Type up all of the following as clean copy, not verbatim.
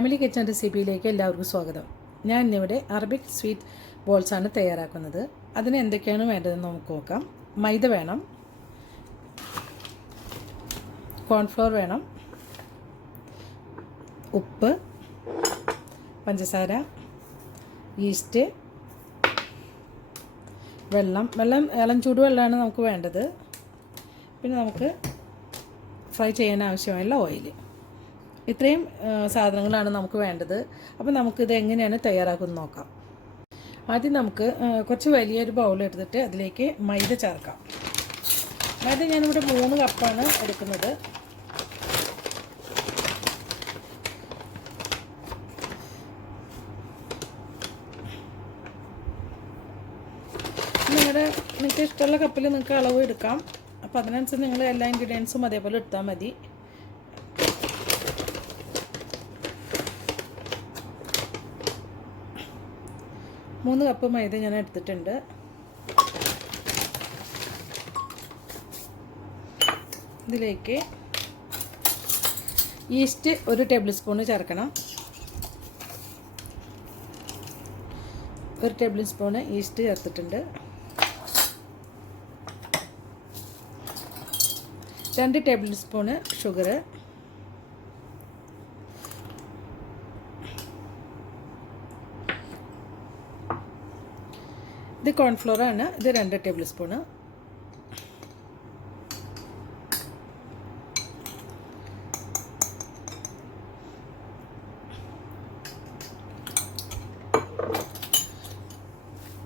Family kitchen റെസിപ്പിയിലേക്ക് എല്ലാവർക്കും സ്വാഗതം. ഞാൻ ഇന്നിവിടെ അറബിക് സ്വീറ്റ് ബോൾസാണ് തയ്യാറാക്കുന്നത്. അതിന് എന്തൊക്കെയാണ് വേണ്ടതെന്ന് നമുക്ക് നോക്കാം. മൈദ വേണം, കോൺഫ്ലോർ വേണം, ഉപ്പ്, പഞ്ചസാര, ഈസ്റ്റ്, വെള്ളം ഇളം ചൂടുവെള്ളമാണ് നമുക്ക് വേണ്ടത്. പിന്നെ നമുക്ക് ഫ്രൈ ചെയ്യാൻ ആവശ്യമായുള്ള ഓയിൽ. ഇത്രയും സാധനങ്ങളാണ് നമുക്ക് വേണ്ടത്. അപ്പോൾ നമുക്കിത് എങ്ങനെയാണ് തയ്യാറാക്കുന്നത് നോക്കാം. ആദ്യം നമുക്ക് കുറച്ച് വലിയൊരു ബൗൾ എടുത്തിട്ട് അതിലേക്ക് മൈദ ചേർക്കാം. മൈദ ഞാനിവിടെ 3 കപ്പാണ് എടുക്കുന്നത്. നിങ്ങൾക്ക് ഇഷ്ടമുള്ള കപ്പിൽ നിങ്ങൾക്ക് അളവ് എടുക്കാം. അപ്പോൾ അതിനനുസരിച്ച് നിങ്ങൾ എല്ലാ ഇൻഗ്രീഡിയൻസും അതേപോലെ എടുത്താൽ മതി. മൂന്ന് കപ്പ് മൈദ ഞാൻ എടുത്തിട്ടുണ്ട്. ഇതിലേക്ക് ഈസ്റ്റ് 1 ടേബിൾ സ്പൂൺ ചേർക്കണം. 1 ടേബിൾ സ്പൂൺ ഈസ്റ്റ് ചേർത്തിട്ടുണ്ട്. 2 ടേബിൾ സ്പൂൺ ഷുഗർ, ഇത് കോൺഫ്ലോർ ആണ്. ഇത് 2 ടേബിൾ സ്പൂണ്.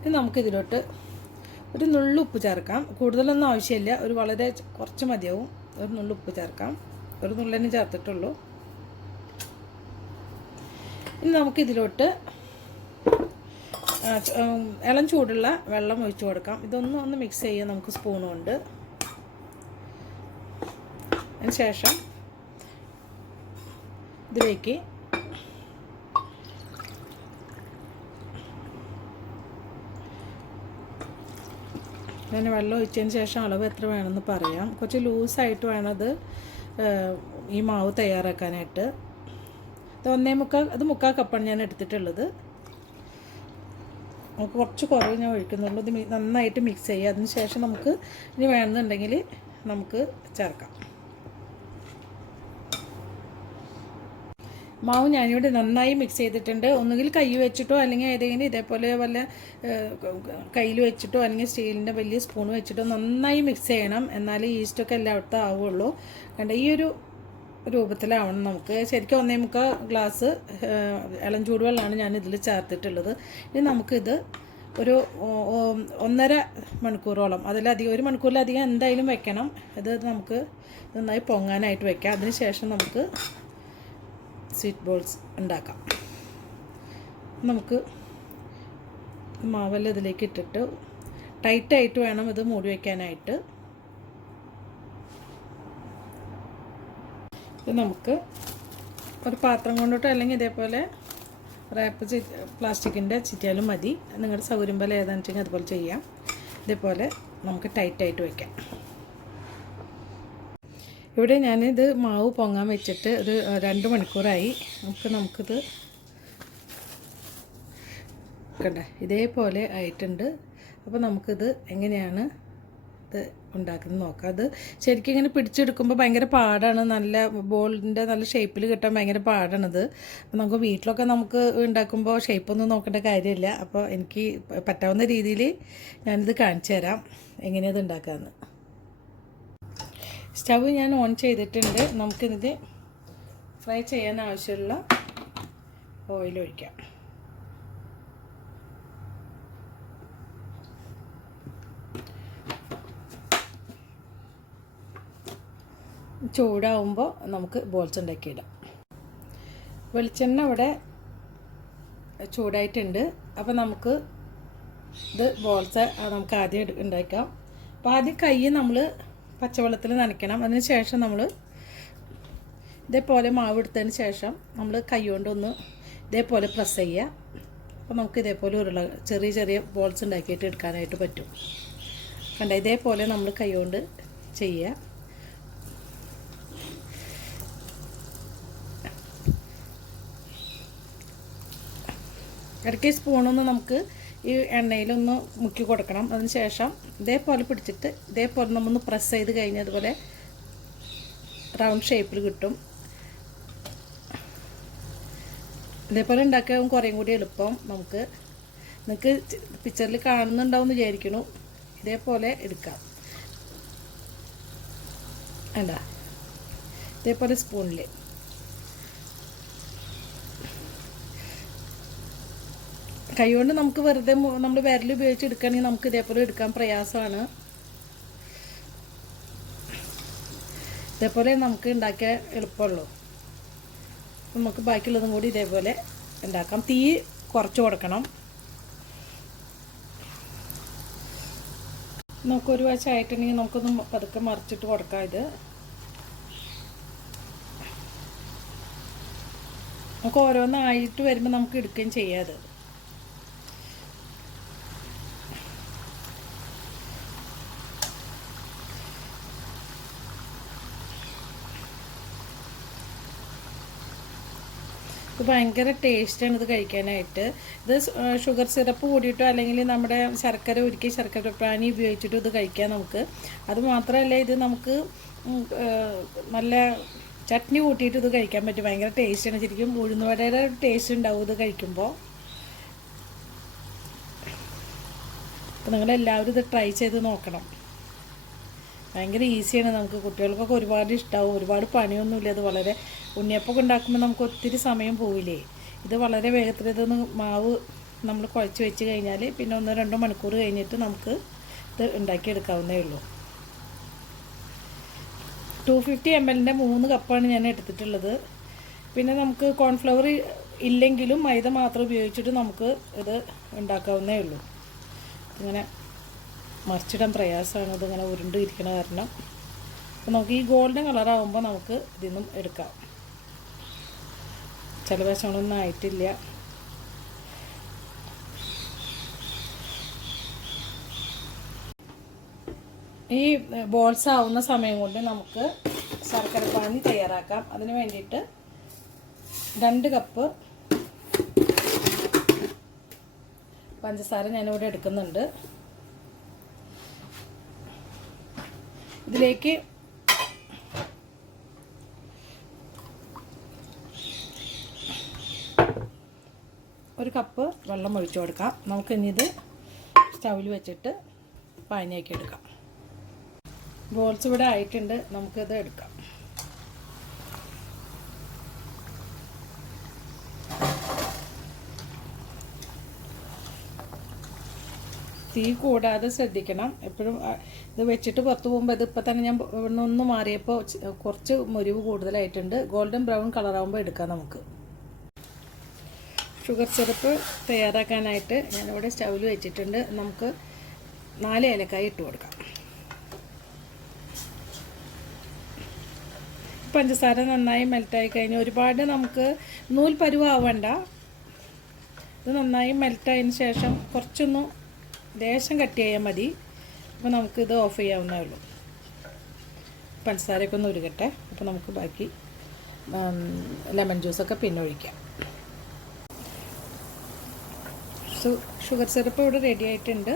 ഇനി നമുക്കിതിലോട്ട് ഒരു നുള്ളു ഉപ്പ് ചേർക്കാം. കൂടുതലൊന്നും ആവശ്യമില്ല, ഒരു വളരെ കുറച്ച് മതിയാവും. ഒരു നുള്ളു ഉപ്പ് ചേർക്കാം. ഒരു നുള്ളനെ ചേർത്തിട്ടുള്ളൂ. ഇനി നമുക്കിതിലോട്ട് ഇളം ചൂടുള്ള വെള്ളം ഒഴിച്ച് കൊടുക്കാം. ഇതൊന്ന് മിക്സ് ചെയ്യാം നമുക്ക് സ്പൂൺ കൊണ്ട്. അതിന് ശേഷം ഇതിലേക്ക് ഞാൻ വെള്ളം ഒഴിച്ചതിന് ശേഷം അളവ് എത്ര വേണമെന്ന് പറയാം. കുറച്ച് ലൂസായിട്ട് വേണം അത് ഈ മാവ് തയ്യാറാക്കാനായിട്ട്. ഇത് 3/4 കപ്പാണ് ഞാൻ എടുത്തിട്ടുള്ളത്. നമുക്ക് കുറച്ച് കുറവ് ഞാൻ ഒഴിക്കുന്നുള്ളൂ. ഇത് നന്നായിട്ട് മിക്സ് ചെയ്യുക. അതിന് ശേഷം നമുക്ക് ഇനി വേണമെന്നുണ്ടെങ്കിൽ നമുക്ക് ചേർക്കാം. മാവ് ഞാനിവിടെ നന്നായി മിക്സ് ചെയ്തിട്ടുണ്ട്. ഒന്നുകിൽ കൈ വെച്ചിട്ടോ അല്ലെങ്കിൽ ഏതെങ്കിലും ഇതേപോലെ വല്ല കയ്യിൽ വെച്ചിട്ടോ അല്ലെങ്കിൽ സ്റ്റീലിൻ്റെ വലിയ സ്പൂൺ വെച്ചിട്ടോ നന്നായി മിക്സ് ചെയ്യണം. എന്നാലേ ഈസ്റ്റൊക്കെ എല്ലായിടത്തും ആവുള്ളൂ. കണ്ട ഈ ഒരു രൂപത്തിലാവണം. നമുക്ക് ശരിക്കും 1/4 ഗ്ലാസ് ഇളം ചൂടുവെള്ളമാണ് ഞാൻ ഇതിൽ ചേർത്തിട്ടുള്ളത്. ഇനി നമുക്കിത് ഒരു 1.5 മണിക്കൂറോളം, അതിലധികം 1 മണിക്കൂറിലധികം എന്തായാലും വെക്കണം. ഇത് നമുക്ക് നന്നായി പൊങ്ങാനായിട്ട് വെക്കാം. അതിന് ശേഷം നമുക്ക് സ്വീറ്റ് ബോൾസ് ഉണ്ടാക്കാം. നമുക്ക് മാവെല്ലാം ഇതിലേക്ക് ഇട്ടിട്ട് ടൈറ്റായിട്ട് വേണം ഇത് മൂടി വയ്ക്കാനായിട്ട്. ഇത് നമുക്ക് ഒരു പാത്രം കൊണ്ടിട്ടോ അല്ലെങ്കിൽ ഇതേപോലെ റാപ്പ് പ്ലാസ്റ്റിക്കിൻ്റെ ചുറ്റിയാലും മതി. നിങ്ങളുടെ സൗകര്യം പോലെ ഏതാണെന്ന് വെച്ചെങ്കിൽ അതുപോലെ ചെയ്യാം. ഇതേപോലെ നമുക്ക് ടൈറ്റായിട്ട് വയ്ക്കാം. ഇവിടെ ഞാനിത് മാവ് പൊങ്ങാൻ വെച്ചിട്ട് ഒരു 2 മണിക്കൂറായി. നമുക്കിത് കണ്ട ഇതേപോലെ ആയിട്ടുണ്ട്. അപ്പോൾ നമുക്കിത് എങ്ങനെയാണ് ഇത് ഉണ്ടാക്കുന്നത് നോക്കാം. അത് ശരിക്കും ഇങ്ങനെ പിടിച്ചെടുക്കുമ്പോൾ ഭയങ്കര പാടാണ്. നല്ല ബോളിൻ്റെ നല്ല ഷേപ്പിൽ കിട്ടാൻ ഭയങ്കര പാടാണിത്. അപ്പോൾ നമുക്ക് വീട്ടിലൊക്കെ നമുക്ക് ഉണ്ടാക്കുമ്പോൾ ഷേപ്പൊന്നും നോക്കേണ്ട കാര്യമില്ല. അപ്പോൾ എനിക്ക് പറ്റാവുന്ന രീതിയിൽ ഞാനിത് കാണിച്ചു തരാം എങ്ങനെയത് ഉണ്ടാക്കാമെന്ന്. സ്റ്റവ് ഞാൻ ഓൺ ചെയ്തിട്ടുണ്ട്. നമുക്കിത് ഫ്രൈ ചെയ്യാൻ ആവശ്യമുള്ള ഓയിൽ ഒഴിക്കാം. ചൂടാവുമ്പോൾ നമുക്ക് ബോൾസ് ഉണ്ടാക്കിയിടാം. വെളിച്ചെണ്ണ ഇവിടെ ചൂടായിട്ടുണ്ട്. അപ്പോൾ നമുക്ക് ഇത് ബോൾസ് നമുക്ക് ആദ്യം ഉണ്ടാക്കാം. അപ്പോൾ ആദ്യം കൈ നമ്മൾ പച്ചവെള്ളത്തിൽ നനയ്ക്കണം. അതിന് ശേഷം നമ്മൾ ഇതേപോലെ മാവ് എടുത്തതിന് ശേഷം നമ്മൾ കൈ കൊണ്ടൊന്ന് ഇതേപോലെ പ്രസ് ചെയ്യുക. അപ്പോൾ നമുക്ക് ഇതേപോലെ ചെറിയ ചെറിയ ബോൾസ് ഉണ്ടാക്കിയിട്ട് എടുക്കാനായിട്ട് പറ്റും. കണ്ട ഇതേപോലെ നമ്മൾ കൈ കൊണ്ട് ചെയ്യുക. ഇടയ്ക്ക് സ്പൂണൊന്ന് നമുക്ക് ഈ എണ്ണയിലൊന്ന് മുക്കി കൊടുക്കണം. അതിന് ശേഷം ഇതേപോലെ പിടിച്ചിട്ട് ഇതേപോലെ നമ്മൊന്ന് പ്രസ് ചെയ്ത് കഴിഞ്ഞാൽ അതുപോലെ റൗണ്ട് ഷേപ്പിൽ കിട്ടും. ഇതേപോലെ ഉണ്ടാക്കാൻ കുറേയും കൂടി എളുപ്പം. നിങ്ങൾക്ക് പിക്ചറിൽ കാണുന്നുണ്ടാവും എന്ന് വിചാരിക്കുന്നു. ഇതേപോലെ എടുക്കാം. വേണ്ട, ഇതേപോലെ സ്പൂണിൽ കൈകൊണ്ട് നമുക്ക് വെറുതെ നമ്മൾ വിരൽ ഉപയോഗിച്ച് എടുക്കുകയാണെങ്കിൽ നമുക്ക് ഇതേപോലെ എടുക്കാൻ പ്രയാസമാണ്. ഇതേപോലെ നമുക്ക് ഉണ്ടാക്കിയാൽ എളുപ്പമുള്ളൂ. നമുക്ക് ബാക്കിയുള്ളതും കൂടി ഇതേപോലെ ഉണ്ടാക്കാം. തീ കുറച്ച് കൊടുക്കണം. നമുക്കൊരു വശമായിട്ടുണ്ടെങ്കിൽ നമുക്കൊന്ന് പതുക്കെ മറിച്ചിട്ട് കൊടുക്കാം. ഇത് നമുക്ക് ഓരോന്നായിട്ട് വരുമ്പോൾ നമുക്ക് എടുക്കുകയും ചെയ്യാതെ. ഇത് ഭയങ്കര ടേസ്റ്റാണ് ഇത് കഴിക്കാനായിട്ട്. ഇത് ഷുഗർ സിറപ്പ് കൂടിയിട്ടോ അല്ലെങ്കിൽ നമ്മുടെ ശർക്കര ഉരുക്കി ശർക്കര പാനി ഉപയോഗിച്ചിട്ടോ ഇത് കഴിക്കാം നമുക്ക്. അതുമാത്രമല്ല ഇത് നമുക്ക് നല്ല ചട്നി കൂട്ടിയിട്ട് ഇത് കഴിക്കാൻ പറ്റും. ഭയങ്കര ടേസ്റ്റാണ്. ശരിക്കും ഉഴുന്നുവടയുടെ ടേസ്റ്റ് ഉണ്ടാവും ഇത് കഴിക്കുമ്പോൾ. അപ്പോൾ നിങ്ങളെല്ലാവരും ഇത് ട്രൈ ചെയ്ത് നോക്കണം. ഭയങ്കര ഈസിയാണ്. നമുക്ക് കുട്ടികൾക്കൊക്കെ ഒരുപാട് ഇഷ്ടമാവും. ഒരുപാട് പണിയൊന്നുമില്ല. അത് വളരെ ഉണ്ണിയപ്പമൊക്കെ ഉണ്ടാക്കുമ്പോൾ നമുക്ക് ഒത്തിരി സമയം പോവില്ലേ. ഇത് വളരെ വേഗത്തിൽ ഇതൊന്ന് മാവ് നമ്മൾ കുഴച്ച് വെച്ച് കഴിഞ്ഞാൽ പിന്നെ 1-2 മണിക്കൂർ കഴിഞ്ഞിട്ട് നമുക്ക് ഇത് ഉണ്ടാക്കിയെടുക്കാവുന്നേ ഉള്ളൂ. 250 ml 3 കപ്പാണ് ഞാൻ എടുത്തിട്ടുള്ളത്. പിന്നെ നമുക്ക് കോൺഫ്ലവർ ഇല്ലെങ്കിലും മൈദ മാത്രം ഉപയോഗിച്ചിട്ട് നമുക്ക് ഇത് ഉണ്ടാക്കാവുന്നേ ഉള്ളൂ. ഇങ്ങനെ മറിച്ചിടാൻ പ്രയാസമാണ്. ഇതിങ്ങനെ ഉരുണ്ട് ഇരിക്കണ കാരണം. അപ്പോൾ നമുക്ക് ഈ ഗോൾഡൻ കളറാകുമ്പോൾ നമുക്ക് ഇതിൽ നിന്നും എടുക്കാം. ചില വശങ്ങളൊന്നും ആയിട്ടില്ല. ഈ ബോൾസ് ആവുന്ന സമയം കൊണ്ട് നമുക്ക് ശർക്കര പാനി തയ്യാറാക്കാം. അതിന് വേണ്ടിയിട്ട് 2 കപ്പ് പഞ്ചസാര ഞാനിവിടെ എടുക്കുന്നുണ്ട്. ഇതിലേക്ക് 1 കപ്പ് വെള്ളം ഒഴിച്ചു കൊടുക്കാം. നമുക്കിനി ഇത് സ്റ്റൗവിൽ വെച്ചിട്ട് പാനിയാക്കി എടുക്കാം. ബോൾസ് ഇവിടെ ആയിട്ടുണ്ട്. നമുക്കിത് എടുക്കാം. തീ കൂടാതെ ശ്രദ്ധിക്കണം എപ്പോഴും. ഇത് വെച്ചിട്ട് പുറത്ത് പോകുമ്പോൾ ഇതിപ്പോൾ തന്നെ ഞാൻ ഒന്ന് മാറിയപ്പോൾ കുറച്ച് മുരിവ് കൂടുതലായിട്ടുണ്ട്. ഗോൾഡൻ ബ്രൗൺ കളറാകുമ്പോൾ എടുക്കാം നമുക്ക്. ഷുഗർ സിറപ്പ് തയ്യാറാക്കാനായിട്ട് ഞാനിവിടെ സ്റ്റൗവിൽ വെച്ചിട്ടുണ്ട്. നമുക്ക് 4 ഏലക്കായ ഇട്ട് കൊടുക്കാം. പഞ്ചസാര നന്നായി മെൽറ്റായി കഴിഞ്ഞ് ഒരുപാട് നമുക്ക് നൂൽ പരുവാവണ്ട. ഇത് നന്നായി മെൽറ്റായതിന് ശേഷം കുറച്ചൊന്ന് ലേശം കട്ട് ചെയ്യാൻ മതി. അപ്പോൾ നമുക്കിത് ഓഫ് ചെയ്യാവുന്നേ ഉള്ളൂ. പഞ്ചസാരയൊക്കെ ഒന്ന് ഉരുകട്ടെ. അപ്പോൾ നമുക്ക് ബാക്കി ലെമൺ ജ്യൂസൊക്കെ പിന്നെ ഒഴിക്കാം. ഷുഗർ സിറപ്പ് ഇവിടെ റെഡി ആയിട്ടുണ്ട്.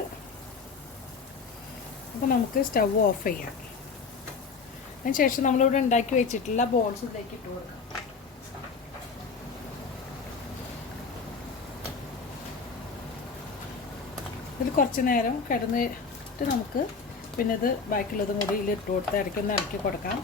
അപ്പോൾ നമുക്ക് സ്റ്റവ് ഓഫ് ചെയ്യാം. അതിന് ശേഷം നമ്മളിവിടെ ഉണ്ടാക്കി വെച്ചിട്ടുള്ള ബോൾസ് ഇതിലേക്ക് ഇട്ട് കൊടുക്കാം. ഇതിൽ കുറച്ച് നേരം കിടന്നിട്ട് നമുക്ക് പിന്നെ ഇത് ബാക്കിയുള്ളതും കൂടി ഇതിൽ ഇട്ട് കൊടുത്ത് ഇടയ്ക്കൊന്ന് ഇളക്കി കൊടുക്കാം.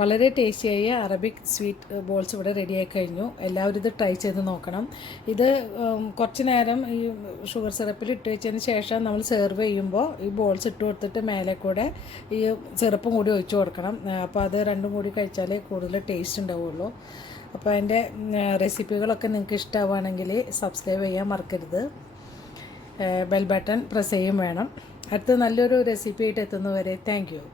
വളരെ ടേസ്റ്റിയായ അറബിക് സ്വീറ്റ് ബോൾസ് ഇവിടെ റെഡിയായി കഴിഞ്ഞു. എല്ലാവരും ഇത് ട്രൈ ചെയ്ത് നോക്കണം. ഇത് കുറച്ച് നേരം ഈ ഷുഗർ സിറപ്പിൽ ഇട്ട് വെച്ചതിന് ശേഷം നമ്മൾ സെർവ് ചെയ്യുമ്പോൾ ഈ ബോൾസ് ഇട്ട് കൊടുത്തിട്ട് മേലെ കൂടെ ഈ സിറപ്പും കൂടി ഒഴിച്ചു കൊടുക്കണം. അപ്പോൾ അത് രണ്ടും കൂടി കഴിച്ചാലേ കൂടുതൽ ടേസ്റ്റ് ഉണ്ടാവുള്ളൂ. അപ്പോൾ എൻ്റെ റെസിപ്പികളൊക്കെ നിങ്ങൾക്ക് ഇഷ്ടമാവുകയാണെങ്കിൽ സബ്സ്ക്രൈബ് ചെയ്യാൻ മറക്കരുത്. ബെൽ ബട്ടൺ പ്രസ് ചെയ്യും വേണം. അടുത്ത നല്ലൊരു റെസിപ്പി ആയിട്ട് എത്തുന്നവരെ താങ്ക് യു.